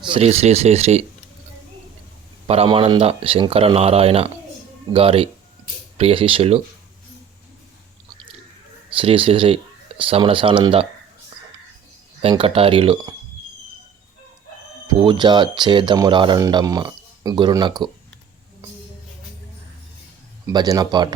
శ్రీ శ్రీ శ్రీ శ్రీ పరమానంద శంకర నారాయణ గారి ప్రియ శిష్యులు శ్రీ శ్రీ శ్రీ సమనసానంద వెంకటార్యులు పూజా చేదమురారండమ్మ గురునకు భజన పాట.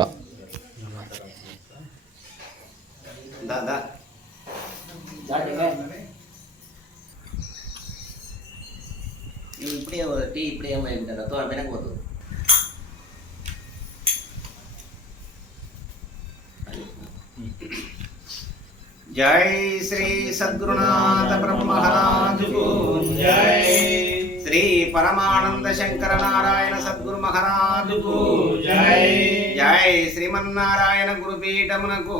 Ibu beli di beli mending datang tuh, paling bodoh. Jai Sri Sadguna, Tapra Maha Durga, Jai. Shri పరమానంద శంకర నారాయణ సద్గురు మహారాజుకు. జై. జై శ్రీమన్నారాయణ గురుపీఠమునకు.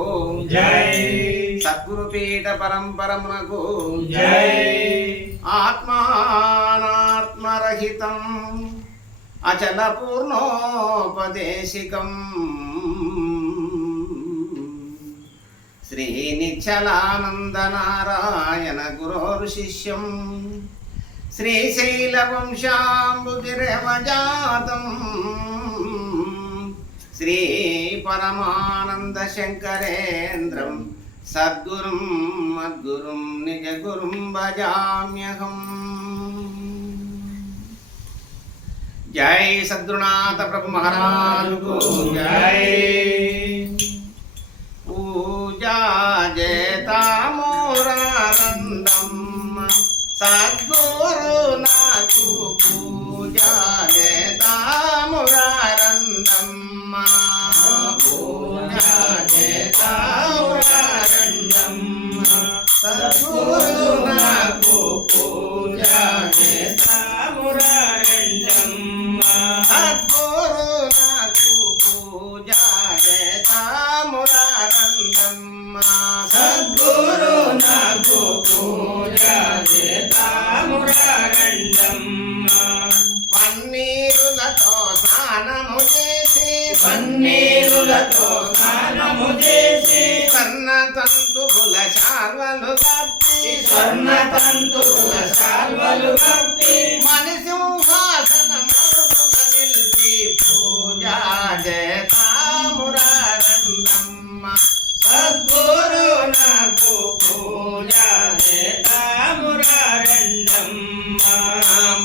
జై. సద్గురుపీఠ పరంపరమునకు. జై. ఆత్మానాత్మరహితం. అచల పూర్ణోపదేశికం శ్రీ నిచ్చలానంద నారాయణ గురోరు శిష్యం శ్రీశైలవంశాంబుగిరవజాతం శ్రీ పరమానంద శంకరేంద్రం సద్గురుం మద్గురుం నిజ గురుం భజామ్యహం జై సద్గురునాథ ప్రభు సద్గురు నాకు పూజా మురారండమ్మ సద్గురు నాకు పూజా జేతామురారందమ్మ సద్గురు నాకు పూజ చేతామురారండమ్మ. పన్నీరులతో స్నానము చేసి పన్నీరులతో స్నానము చేసి స్వర్ణ తంతువుల శాల్వలు కప్పి స్వర్ణ తంతుల శాల్వలు కప్పి మనిషి సింహాసన నిలిపి పూజా జేతామురారందమ్మ సద్గురు నాకు పూజ చేతామురారండమ్మ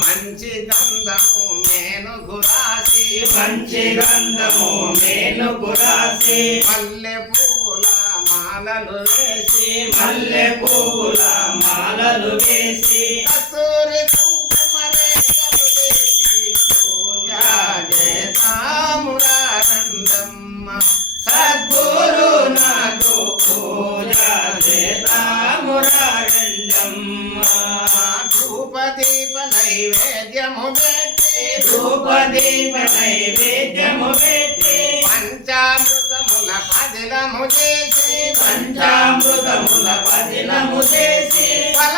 మంచి గంధము మంచి గంధము మేలు కురాసి మల్లె పూల మాలలు వేసి మల్లె పువ్వుల మాలలు వేసి కస్తూరి కుంకుమ రేఖలు వేసి పూజా జేతామురారందమ్మ సద్గురు నాకు పూజ చేతామురారండమ్మ ధూపదీప నైవేద్యము పెట్టి ధూపదీప నైవేద్యము పెట్టి పంచామృతముల పదిలము చేసి పంచామృతముల పదిలము చేసి ఫల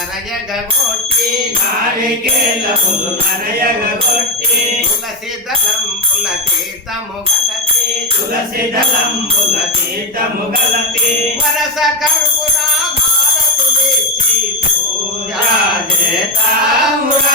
నారికేళములు నరయగ కొట్టి నారికేలములు నరయగ కొట్టి తులసి దళంబుల తీర్థము గలపి తులసి దళంబుల తీర్థము గలపి వరస కర్పురా భారతులిచ్చి పూజా చేతామురారండమ్మ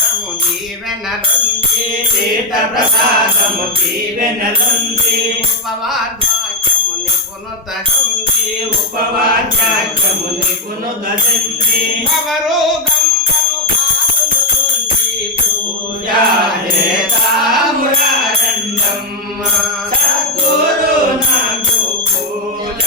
ప్రసాదము దీవెనలుంది తీర్థ ప్రసాదము దీవెనలుంది ఉపవాద్వాక్యము నిపుణుతనుంది ఉపవాద్యాగ్యము నిపుణుతంది ఎవరు గంగను నుంచి పూజా సద్గురు నాకు పూజ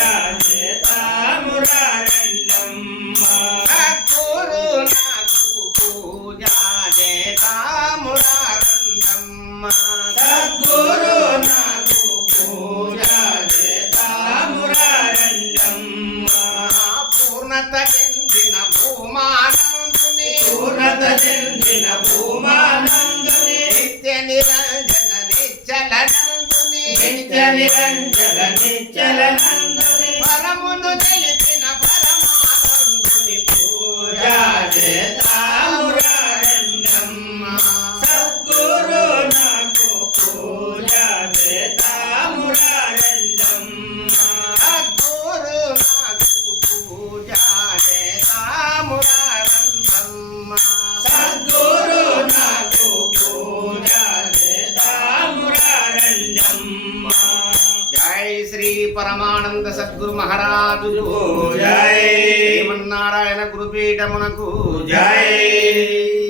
పూర్ణత చెందిన భూమానందుని. పూర్ణత చెందిన భూమానందుని. నిత్య నిరంజన నిచ్చల నందుని నిత్య నిరంజన నిచ్చల నందుని పరమును తెలిపిన పరమానందుని. పూజ పూజా శ్రీ పరమానంద సద్గురు మహారాజు జై శ్రీమన్నారాయణ గురుపీఠమునకు జై